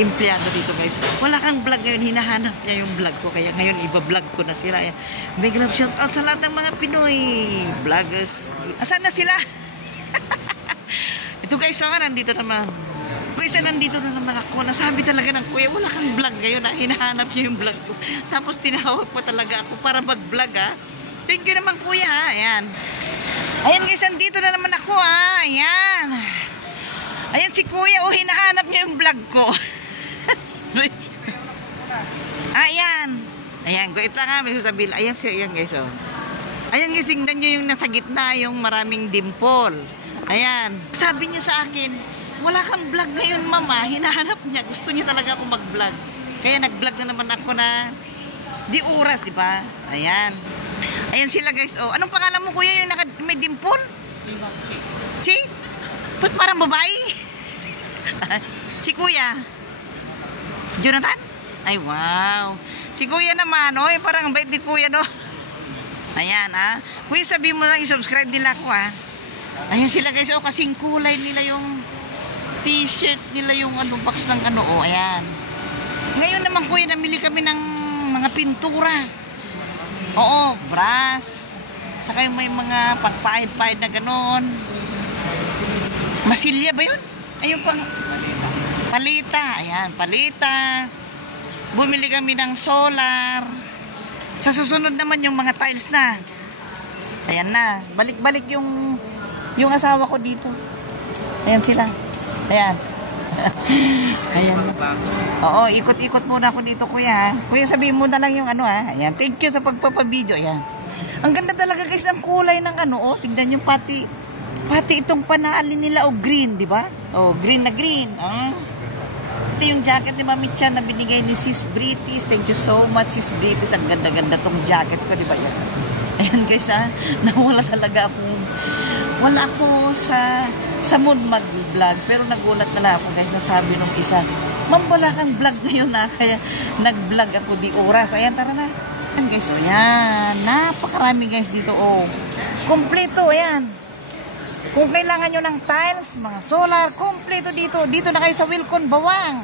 empleyado dito guys. Wala kang vlog ngayon, hinahanap niya yung vlog ko. Kaya ngayon iba-vlog ko na sila. Big love shout out sa lahat ng mga Pinoy vloggers. Asan na sila? Ito guys, nandito naman. Kuya, nandito na naman ako. Nasabi talaga ng kuya, wala kang vlog ngayon. Hinahanap niya yung vlog ko. Tapos tinawag pa talaga ako para mag-vlog ha. Thank you naman kuya ha. Ayan. Ayan guys, nandito na naman ako ha. Ayan. Ayan si kuya, hinahanap niya yung vlog ko. Ayan. Ayan, wait lang ha, may sasabihin. Ayan guys, oh. Ayan guys, tingnan nyo yung nasa gitna, yung maraming dimple. Ayan. Sabi niya sa akin, wala kang vlog ngayon mama, hinahanap niya. Gusto niya talaga ako mag-vlog. Kaya nag-vlog na naman ako na di oras, di ba? Ayan. Ayan sila guys, oh. Anong pangalan mo kuya yung may dimple? Chi? Ba't parang babae? Si kuya? Jonathan? Ay, wow. Si kuya naman, oh, parang bait ni kuya, no? Ayan, ha? Kuya, sabihin mo lang, i-subscribe nila ako, ha? Ayan sila, guys, oh, kasing kulay nila yung t-shirt nila, yung ano, box ng ano, oh, ayan. Ngayon naman, kuya, namili kami ng mga pintura. Oo, brass. Saka yung may mga pagpahid-pahid na ganon. Masilya ba yun? Ayun pang palita. Ayan, palita. Bumili kami ng solar. Sa susunod naman yung mga tiles na. Ayan na. Balik-balik yung asawa ko dito. Ayan sila. Ayan. Ayan. Oo, ikot-ikot muna ako dito kuya. Kuya, sabihin mo na lang yung ano ha. Ayan, thank you sa pagpapabideo. Ayan. Ang ganda talaga guys ng kulay ng ano. Oh, tingnan yung pati itong panaalin nila o green, di ba? Oh, green na green. Ito yung jacket ni Mami Chan na binigay ni Sis Britis. Thank you so much Sis Britis. Ang ganda-ganda tong jacket ko, di ba yan? Ayan guys ha, nawala talaga akong wala ako sa mood mag-vlog, pero nagulat na lang ako guys, nasabi nung isa, ma'am wala kang vlog ngayon na, kaya nag-vlog ako di oras. Ayan, tara na. Ayan guys, oh, ayan, napakarami guys dito, oh, kompleto, ayan. Kung kailangan nyo ng tiles, mga solar, kompleto dito na kayo sa Wilcon Bawang.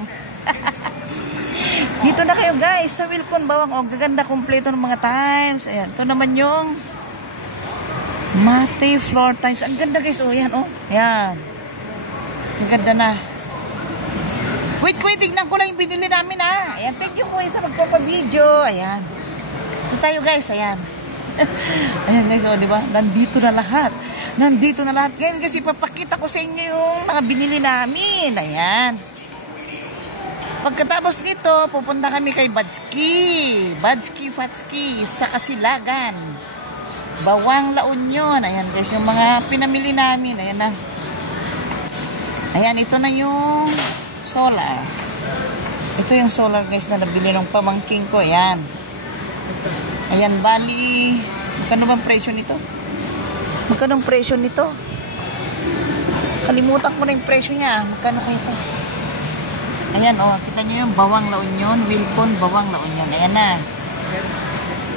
Dito na kayo guys sa Wilcon Bawang, oh, gaganda kompleto ng mga tiles. Ayan, ito naman yung Mate floor tiles. Ang ganda guys. Oh, yan. Oh. Yan. Ang ganda na. Wait. Tignan ko lang yung binili namin ha. Ayan. Thank you po sa magpapabideo. Ayan. Ito tayo guys. Ayan. Ayan guys. Oh, diba? Nandito na lahat. Ngayon guys, ipapakita ko sa inyo yung mga binili namin. Ayan. Pagkatapos nito, pupunta kami kay Badski Fatski sa Kasilagan. Bawang La Union. Ayan guys, yung mga pinamili namin. Ayan na. Ayan, ito na yung solar. Ito yung solar guys na nabili ng pamangking ko. Ayan. Ayan, bali. Magkano bang presyo nito? Kalimutan ko na yung presyo niya. Magkano kayo ito? Ayan, oh. Kita nyo yung Bawang La Union. Wilcon Bawang La Union. Ayan na.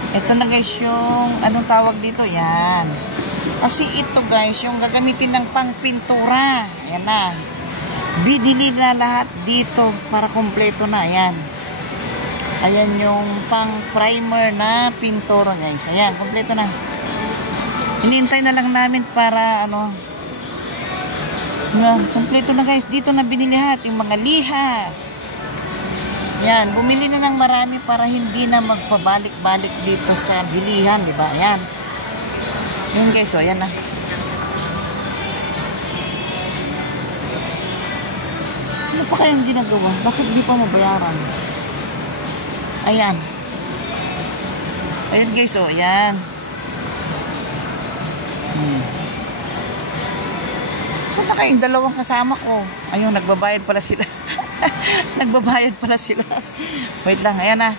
Ito na guys yung anong tawag dito, yan. Kasi ito guys yung gagamitin ng pangpintura. Ayan na. Bidili na lahat dito para kompleto na. Ayan. Ayan yung pang primer na pintura guys. Ayan, kompleto na. Hinihintay na lang namin para ano. Kompleto na guys. Dito na binili lahat yung mga liha. Yan, bumili na ng marami para hindi na magpabalik-balik dito sa bilihan, di ba? Ayan. Yun guys, so ayan na. Ano pa kayang ginagawa? Bakit di pa mabayaran? Ayan. Ayan guys, so ayan. So na kayong dalawang kasama ko. Ayun, nagbabayad pala sila. Wait lang, ayan na.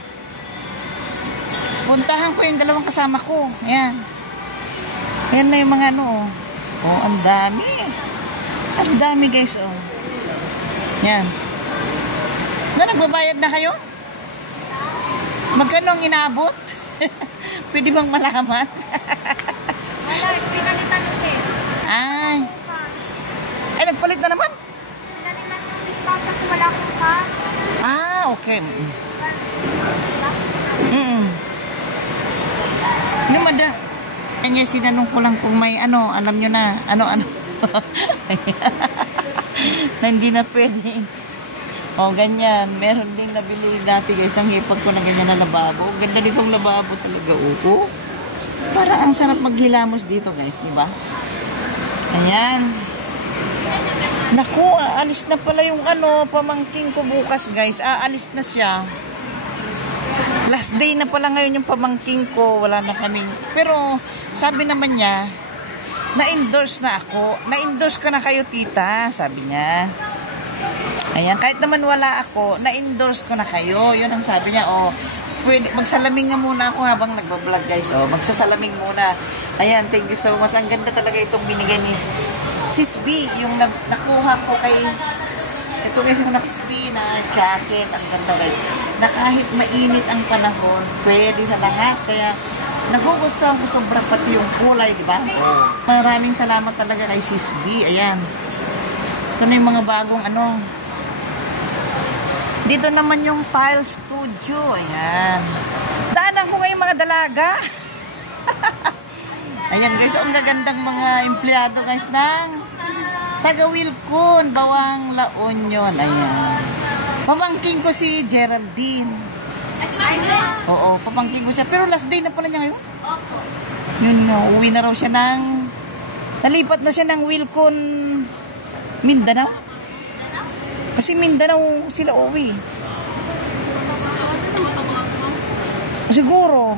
Puntahan ko yung dalawang kasama ko. Ayan. Ayan na yung mga ano. Oh, ang dami. Ang dami guys, oh. Ayan. Nagbabayad na kayo? Magkano ang inabot? Pwede bang malaman? Wala, pinalitan ulit. Ay, nagpalit na naman? Pinalitan yung discount kasi wala akong cash. okay. Lumada. Kanya sinanong ko lang kung may ano, alam nyo na, ano. Na hindi na pwede. O, ganyan. Meron din nabili dati guys, ng hipag ko na ganyan na lababo. Ganda ditong lababo talaga, oo. Para ang sarap maghilamos dito guys, di ba? Ayan. Naku, aalis na pala yung ano, pamangking ko bukas guys. Aalis na siya. Last day na pala ngayon yung pamangking ko. Wala na kaming. Pero, sabi naman niya, na-endorse na ako. Na-endorse ka na kayo, tita. Sabi niya. Ayan, kahit naman wala ako, na-endorse ko na kayo. Yun ang sabi niya. O, pwede, magsalaming nga muna ako habang nagbablog, guys. O, magsasalaming muna. Ayan, thank you so much. Ang ganda talaga itong binigay ni Sis B. Yung nakuha ko kay... Ito guys, yung nakispi na jacket, ang ganda guys, na kahit mainit ang panahon, pwede sa lahat. Kaya, nagugustuhan ko sobra pati yung kulay, di ba? Maraming salamat talaga kay Sis B. Ayan. Ito na yung mga bagong ano. Dito naman yung Tile Studio. Ayan. Daanan ko ngayon mga dalaga. Ayan guys, ang gagandang mga empleyado guys ng taga Wilcon, Bawang La Union. Ayan. Pamangking ko si Geraldine. Oo, pamangking ko siya. Pero last day na pala niya ngayon. Opo. Yun no, uwi na raw siya ng... Nalipat na siya ng Wilcon, Mindanao. Kasi Mindanao sila uwi. Siguro.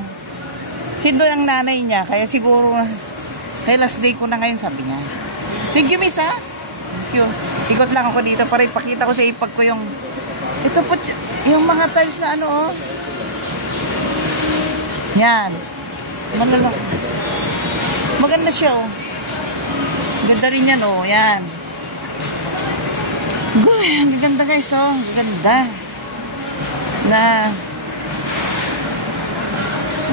Sino ang nanay niya. Kaya siguro, kaya last day ko na ngayon, sabi niya. Thank you, miss, ha? Thank you. Ikot lang ako dito para ipakita ko sa ipag ko yung... Ito po, yung mga tiles na ano, oh. Yan. Malalak. Maganda siya, oh. Ganda rin yan, oh. Yan. Ang ganda, guys, oh. Ganda. Na...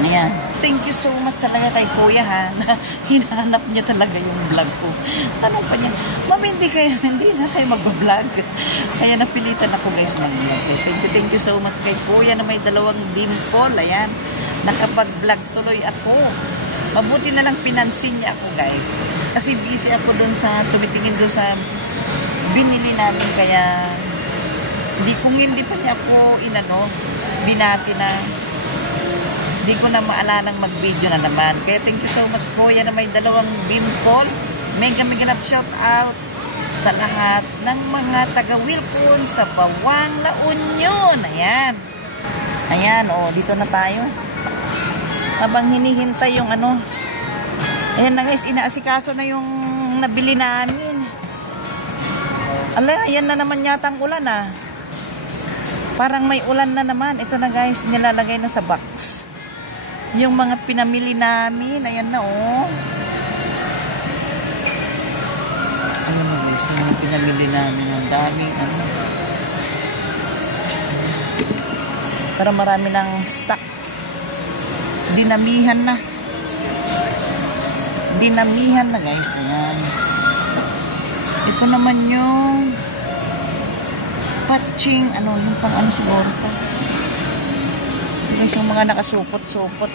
Ayan. Thank you so much talaga kay Kuya, ha. Hinahanap niya talaga yung vlog ko. Tanong pa niya, Ma'am, hindi na kayo mag-vlog. Kaya napilitan ako guys mag-vlog. Thank you so much kay Kuya na may 2 dimple. Ayan. Nakapag-vlog tuloy ako. Mabuti na lang pinansin niya ako guys. Kasi busy ako dun sa, tumitingin dun sa binili namin. Kaya, hindi pa niya ako binati na. Hindi ko na maalalang mag-video na naman. Kaya thank you so much, Kuya, na may 2 bimple. Mega shout out sa lahat ng mga taga-Wilcon sa Bawang La Union. Ayan. Ayan, oh, dito na tayo. Habang hinihintay yung ano. Ayan na guys, inaasikaso na yung nabili namin. Ala, ayan na naman yata ang ulan, ah. Parang may ulan na naman. Ito na guys, nilalagay na sa box. Yung mga pinamili namin, ayan na, oh. Ano na guys, yung mga pinamili namin, ang daming, ano. Para marami ng stock. Dinamihan na. Dinamihan na guys, ayan. Ito naman yung patching, ano, yung pang ano siguro pa. Guys, yung mga nakasupot-supot.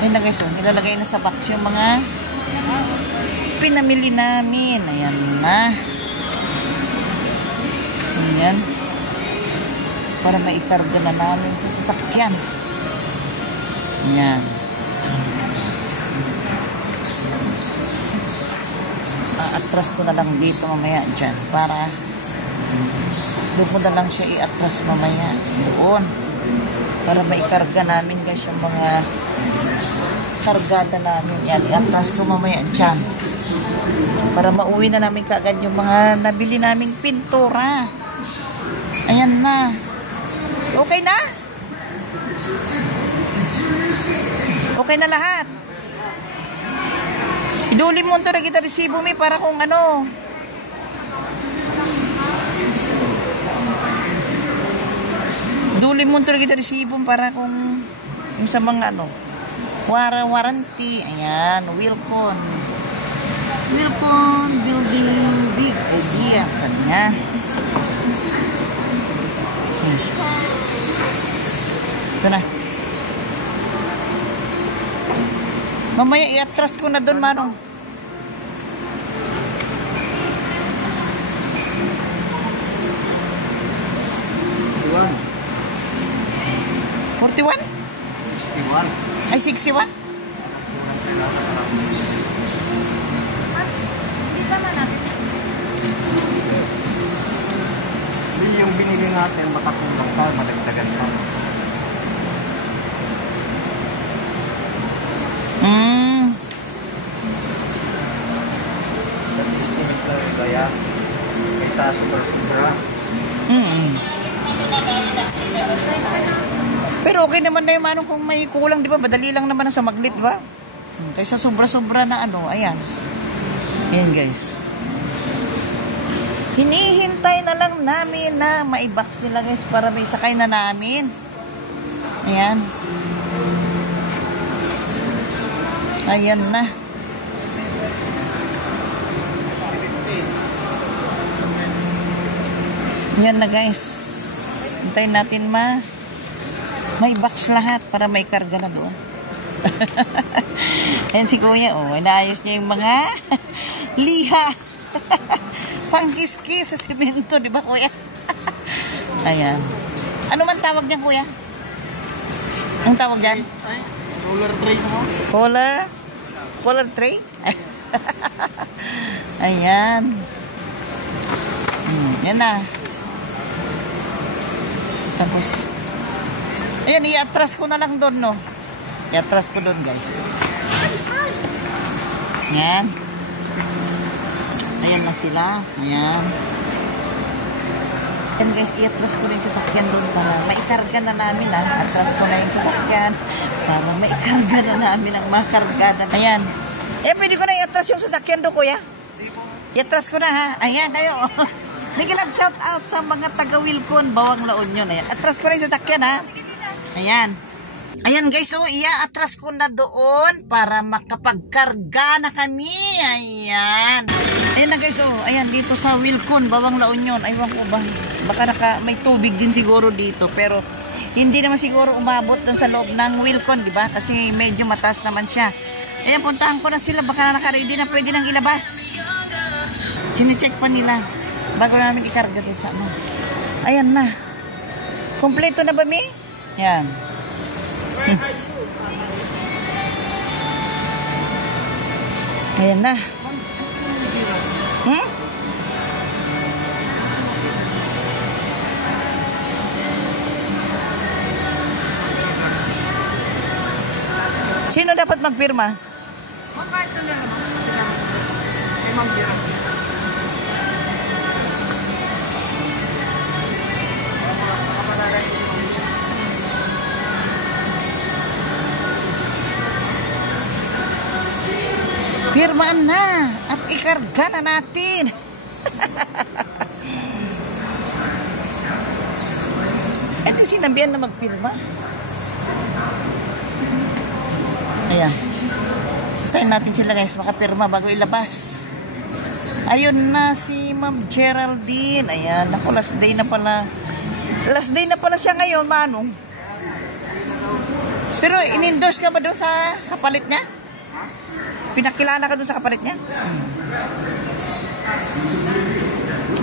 Ayan na guys, oh, nilalagay na sa box yung mga pinamili namin. Ayan na. Ayan. Para maikarga na namin sa sasakyan. Ayan. Atras ko na lang dito mamaya dyan para doon mo na lang siya i-atras mamaya doon para maikarga namin guys yung mga kargada namin. Yan, i-atras ko mamaya dyan para mauwi na namin kaagad yung mga nabili naming pintura. Ayan na. Okay na? Okay na lahat. Iduli mo ito na kita resibo mi para kung ano. Iduli mo ito na kita resibo para kung yung sa mga ano. Warranty. Ayan. Wilcon. Wilcon Building Big Ideas. Sabi niya. Ito na. Mamaya i-atras ko na doon, Manong. Iwan. 41? 61. Ay, 61? Hindi pa man natin. Hindi yung binili natin, makakulang pa, madagdagan pa. Kaya, kaysa super-supra. Pero okay naman na yung Manong kung may kulang, di ba? Madali lang naman ang sumaglit, di ba? Kaysa sobra-sobra na ano, ayan. Ayan, guys. Hinihintay na lang namin na maibox nila, guys, para may sakay na namin. Ayan. Ayan na. Ayan na, guys. Hintayin natin may box lahat para may karga na doon. Ayan si Kuya, oh. Inaayos niya yung mga liha. Pangkiskis sa simento, di ba, Kuya? Ayan. Ano man tawag niyan, Kuya? Ang tawag niyan? Roller tray mo? Color tray? Ayan. Yan na. Tapos, ayan, i-atras ko na lang doon, no? I-atras ko doon, guys. Ayan. Ayan na sila. Ayan. Ayan, guys, i-atras ko na yung sasakyan doon para maikarga na namin, ha? Atras ko na yung sasakyan para maikarga na namin ang mga kargada. Ayan. Eh, pwede ko na i-atras yung sasakyan doon, Kuya? I-atras ko na, ha? Ayan, kayo. Nagilap shout out sa mga taga Wilcon, Bawang La Union. Ayan. Atras ko na yung sasakyan, ha? Ayan. Ayan, guys, so atras ko na doon para makapagkarga na kami. Ayan. Ayan na, guys, so ayan, dito sa Wilcon, Bawang La Union. Aywan ko ba? Baka may tubig din siguro dito. Pero hindi naman siguro umabot doon sa loob ng Wilcon, di ba? Kasi medyo mataas naman siya. Ayan, puntahan ko na sila. Baka naka-ready na, pwede nang ilabas. Sine-check pa nila bago namin ikarga doon sa ano. Ayan na. Kompleto na ba, Mi? Ayan. Ayan na. Sino dapat magpirma? Kahit saan na naman. Kay Ma'am Gira. Pirmaan na at ikarga na natin. Ito sinabihan na magpirma. Ayan. Tayin natin sila, guys, makapirma bago ilabas. Ayun na si Ma'am Geraldine. Ayan, ako last day na pala. Last day na pala siya ngayon, Manong. Pero in-endorse ka ba doon sa kapalit niya? Pinakilala ka doon sa kapalit niya?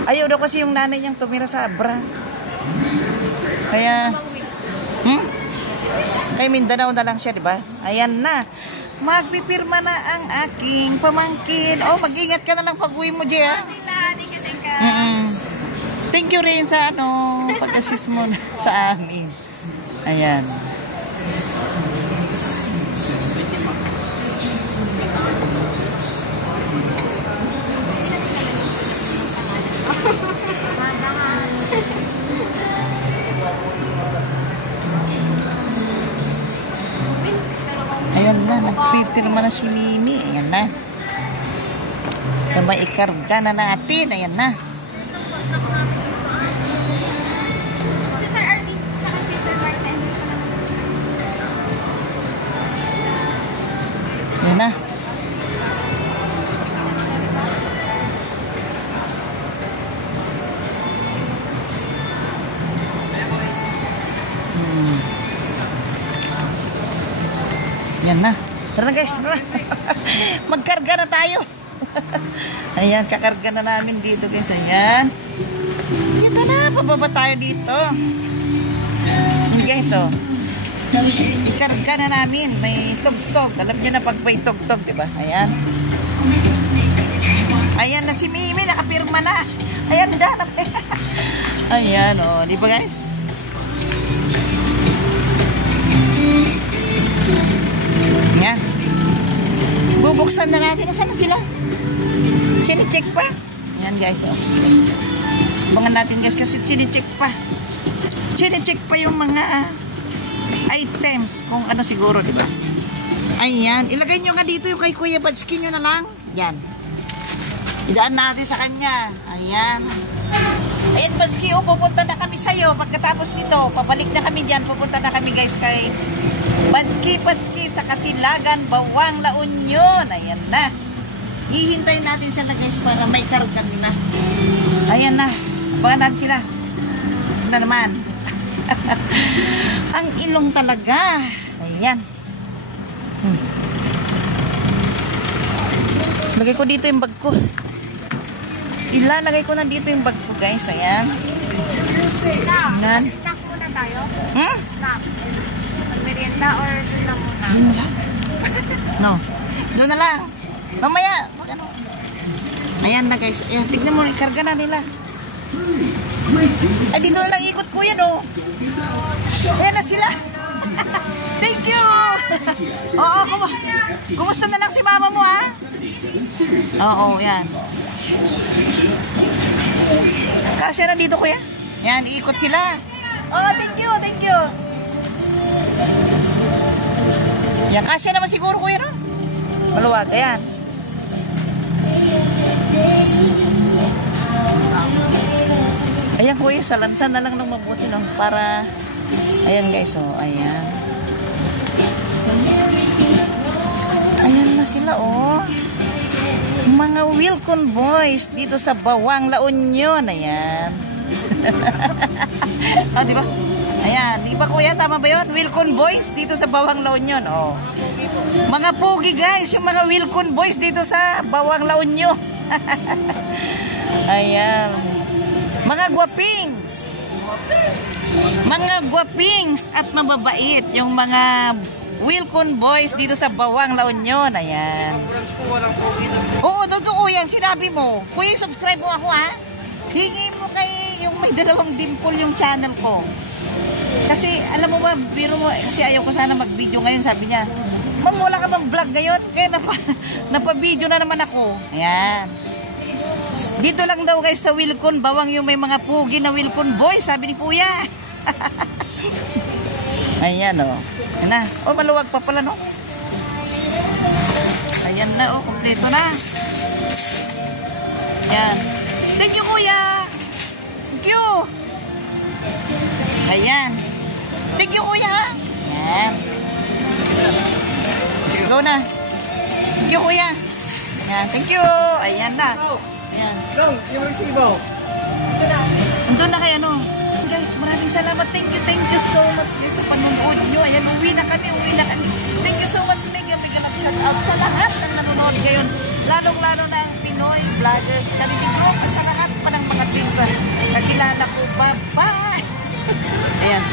Ayaw daw kasi yung nanay niyang tumira sa Abra. Kaya kay Mindanao na lang siya, di ba? Ayan na. Magpipirma na ang aking pamangkin. Oh, mag-ingat ka na lang pag-uwi mo, Jay, ha? Thank you rin sa pag-assist mo sa amin. Ayan. Ayan na, nagpipirma na si Mimi. Ayan na. Sabay ikarga na natin. Ayan na. Si Sir Arvin, tsaka si Sir Mark Mendes. Ayan na. Ayan na. Tara na guys, tara. Magkarga na tayo. Ayan, kakarga na namin dito guys. Ayan. Dito na, pababa tayo dito. Ayan guys, oh. Ikarga na namin. May tugtog. Alam niyo na pag may tugtog, diba? Ayan. Ayan na si Mimi, nakapirma na. Ayan na. Ayan, oh. Di ba guys? Ayan. Bubuksan na natin. Saan na sila? Chine-check pa. Ayan guys, oh. Abangan natin guys kasi chine-check pa. Chine-check pa yung mga items kung ano siguro, di ba? Ayan. Ilagay nyo nga dito yung kay Kuya Badsky nyo na lang. Yan. Idaan natin sa kanya. Ayan. Ayan, Badsky, oh, pupunta na kami sa'yo. Pagkatapos nito, pabalik na kami dyan. Pupunta na kami guys kay Badsky sa Kasilagan, Bawang, La Union. Ayan na. Hihintayin natin sila guys para may kargan na. Ayan na. Abangan natin sila. Na naman. Ang ilong talaga. Ayan. Lagay ko dito yung bag ko. Ilalagay ko na dito yung bag ko guys. Ayan. Snack muna tayo. Snack. Merienda or doon na muna? Doon na lang. No. Doon na lang. Mamaya. Ano? Ayan na guys. Ayan. Tignan mo. Ikarga na nila. Ay, dito na lang ikot ko yan, oh. Ayan na sila. Thank you. Oo, kumusta na lang si mama mo, ha? Oo, yan. Kasya na dito, kuya. Yan, iikot sila. Oh, thank you, thank you. Yan, kasya naman siguro, kuya, no? Maluwag, ayan. Ayan kuya, salansan na lang ng mabuti, no? Para, ayan guys, oh, ayan. Ayan na sila, oh. Mga Wilcon Boys dito sa Bawang, La Union, ayan. Oh, di ba? Ayan, di ba kuya, tama ba yun? Wilcon Boys dito sa Bawang, La Union, oh. Mga pogi guys, yung mga Wilcon Boys dito sa Bawang, La Union. Ayan. Mga gwapings. Mga gwapings at mababait yung mga Wilcon Boys dito sa Bawang, La Union. Ayan. Oo, totoo yan. Sinabi mo. Kuya, subscribe mo ako, ha? Hingi mo kay yung may 2 dimple yung channel ko. Kasi, alam mo ba, biro mo, kasi ayaw ko sana mag-video ngayon, sabi niya. Ma'am, wala ka bang vlog ngayon? Kaya napa-video na naman ako. Ayan. Dito lang daw guys sa Wilcon Bawang yung may mga pugi na Wilcon Boys, sabi ni kuya. Ayan, oh. Ayan na. Oh, maluwag pa pala, no? Ayan na, oh. Kompleto na. Ayan. Thank you, kuya. Thank you. Ayan. Thank you, kuya. Ayan. Let's go na. Thank you, kuya. Ayan. Thank you. Ayan na. Ayan. Yung resibo. Andun na kayo, ano? Guys, maraming salamat. Thank you so much guys sa panonood nyo. Ayan, uwi na kami. Thank you so much. Mega love shout out sa lahat ng nanonood ngayon. Lalong-lalo na ang Pinoy Vloggers Charity Group at sa lahat pa ng mga things na kakilala ko. Bye-bye! Ayan.